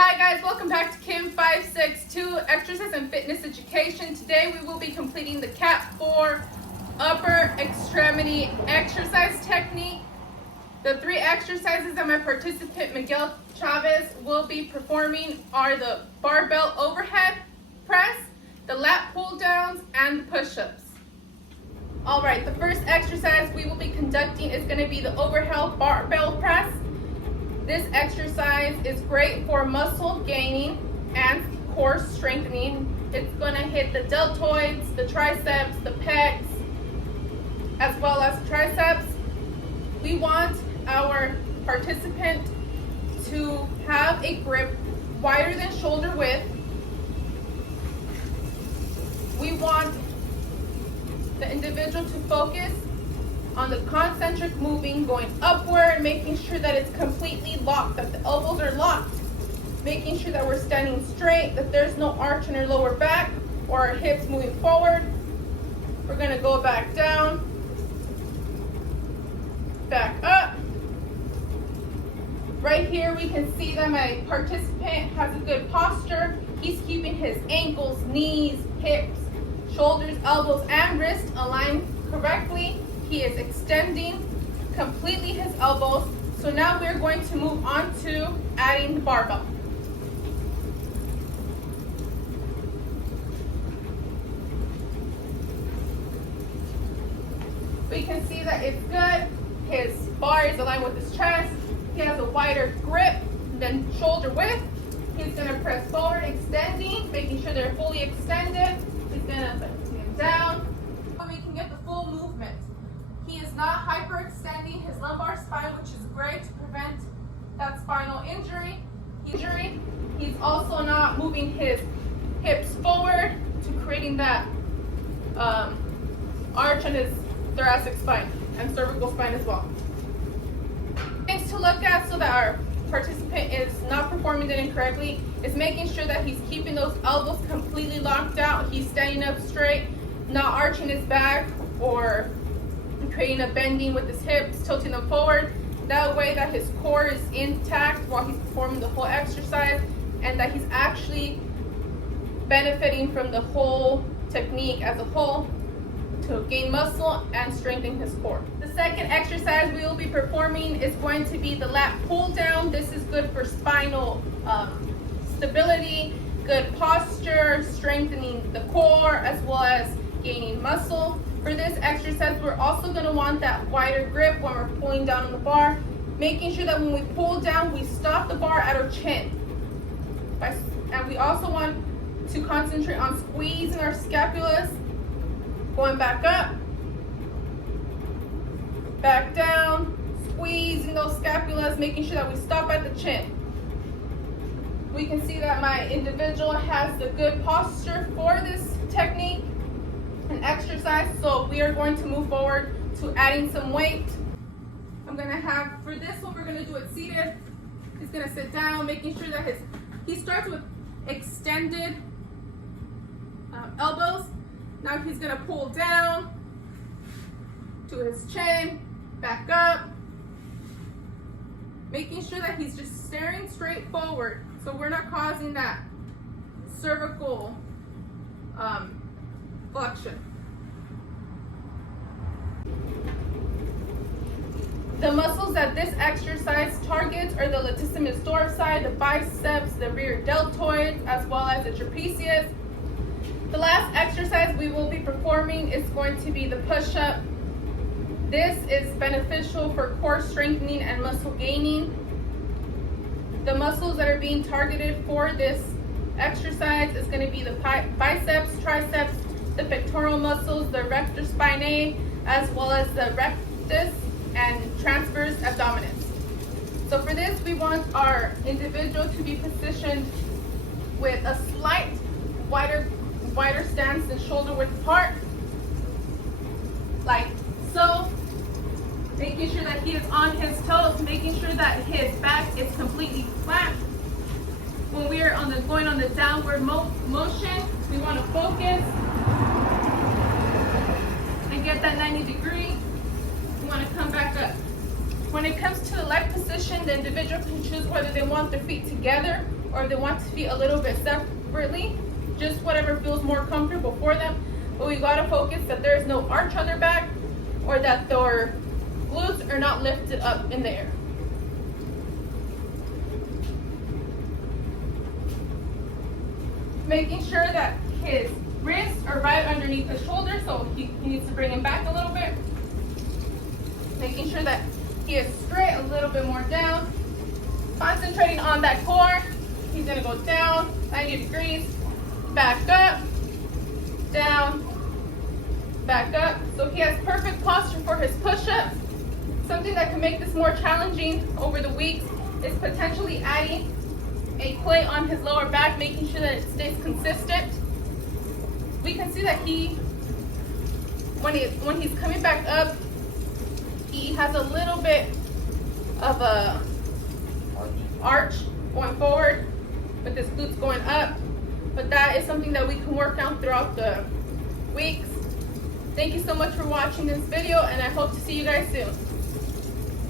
Hi guys, welcome back to Kim 562 Exercise and Fitness Education. Today we will be completing the CAT 4 upper extremity exercise technique. The three exercises that my participant Miguel Chavez will be performing are the barbell overhead press, the lat pull downs, and the push-ups. Alright, the first exercise we will be conducting is going to be the overhead barbell press. This exercise is great for muscle gaining and core strengthening. It's going to hit the deltoids, the triceps, the pecs, as well as triceps. We want our participant to have a grip wider than shoulder width. We want the individual to focus on the concentric moving, going upward, making sure that it's completely locked, that the elbows are locked, making sure that we're standing straight, that there's no arch in our lower back or our hips moving forward. We're going to go back down, back up. Right here we can see that my participant has a good posture. He's keeping his ankles, knees, hips, shoulders, elbows, and wrists aligned correctly. He is extending completely his elbows. So now we're going to move on to adding the barbell. We can see that it's good. His bar is aligned with his chest. He has a wider grip than shoulder width. He's going to press forward, extending, making sure they're fully extended. He's going to put down. We can get the full movement. He is not hyperextending his lumbar spine, which is great to prevent that spinal injury. He's also not moving his hips forward to creating that arch in his thoracic spine and cervical spine as well. Things to look at so that our participant is not performing it incorrectly is making sure that he's keeping those elbows completely locked out. He's standing up straight, not arching his back or creating a bending with his hips, tilting them forward. That way that his core is intact while he's performing the whole exercise, and that he's actually benefiting from the whole technique as a whole to gain muscle and strengthen his core. The second exercise we will be performing is going to be the lat pull down. This is good for spinal stability, good posture, strengthening the core, as well as gaining muscle. For this exercise, we're also going to want that wider grip when we're pulling down on the bar, making sure that when we pull down, we stop the bar at our chin. And we also want to concentrate on squeezing our scapulas, going back up, back down, squeezing those scapulas, making sure that we stop at the chin. We can see that my individual has the good posture for this technique and exercise, so we are going to move forward to adding some weight. I'm going to have, for this one, we're going to do it seated. He's going to sit down, making sure that he starts with extended elbows. Now he's going to pull down to his chin, back up, making sure that he's just staring straight forward, so we're not causing that cervical flexion. The muscles that this exercise targets are the latissimus dorsi, the biceps, the rear deltoids, as well as the trapezius. The last exercise we will be performing is going to be the push-up. This is beneficial for core strengthening and muscle gaining. The muscles that are being targeted for this exercise is going to be the biceps, triceps, the pectoral muscles, the rectus spinae, as well as the rectus and transverse abdominis. So for this, we want our individual to be positioned with a slight wider stance than shoulder width apart, like so. Making sure that he is on his toes, making sure that his back is completely flat. When we are going on the downward motion, we want to focus and get that 90 degree. We want to come back up. When it comes to the leg position, the individual can choose whether they want their feet together or if they want to be a little bit separately, just whatever feels more comfortable for them. But we gotta focus that there is no arch on their back or that their glutes are not lifted up in the air. Making sure that his wrists are right underneath his shoulder, so he needs to bring him back a little bit. Making sure that he is straight, a little bit more down. Concentrating on that core. He's gonna go down 90 degrees, back up, down, back up. So he has perfect posture for his push-ups. Something that can make this more challenging over the weeks is potentially adding a plate on his lower back, making sure that it stays consistent. We can see that when he's coming back up, he has a little bit of a arch going forward with his glutes going up, but that is something that we can work on throughout the weeks. Thank you so much for watching this video, and I hope to see you guys soon.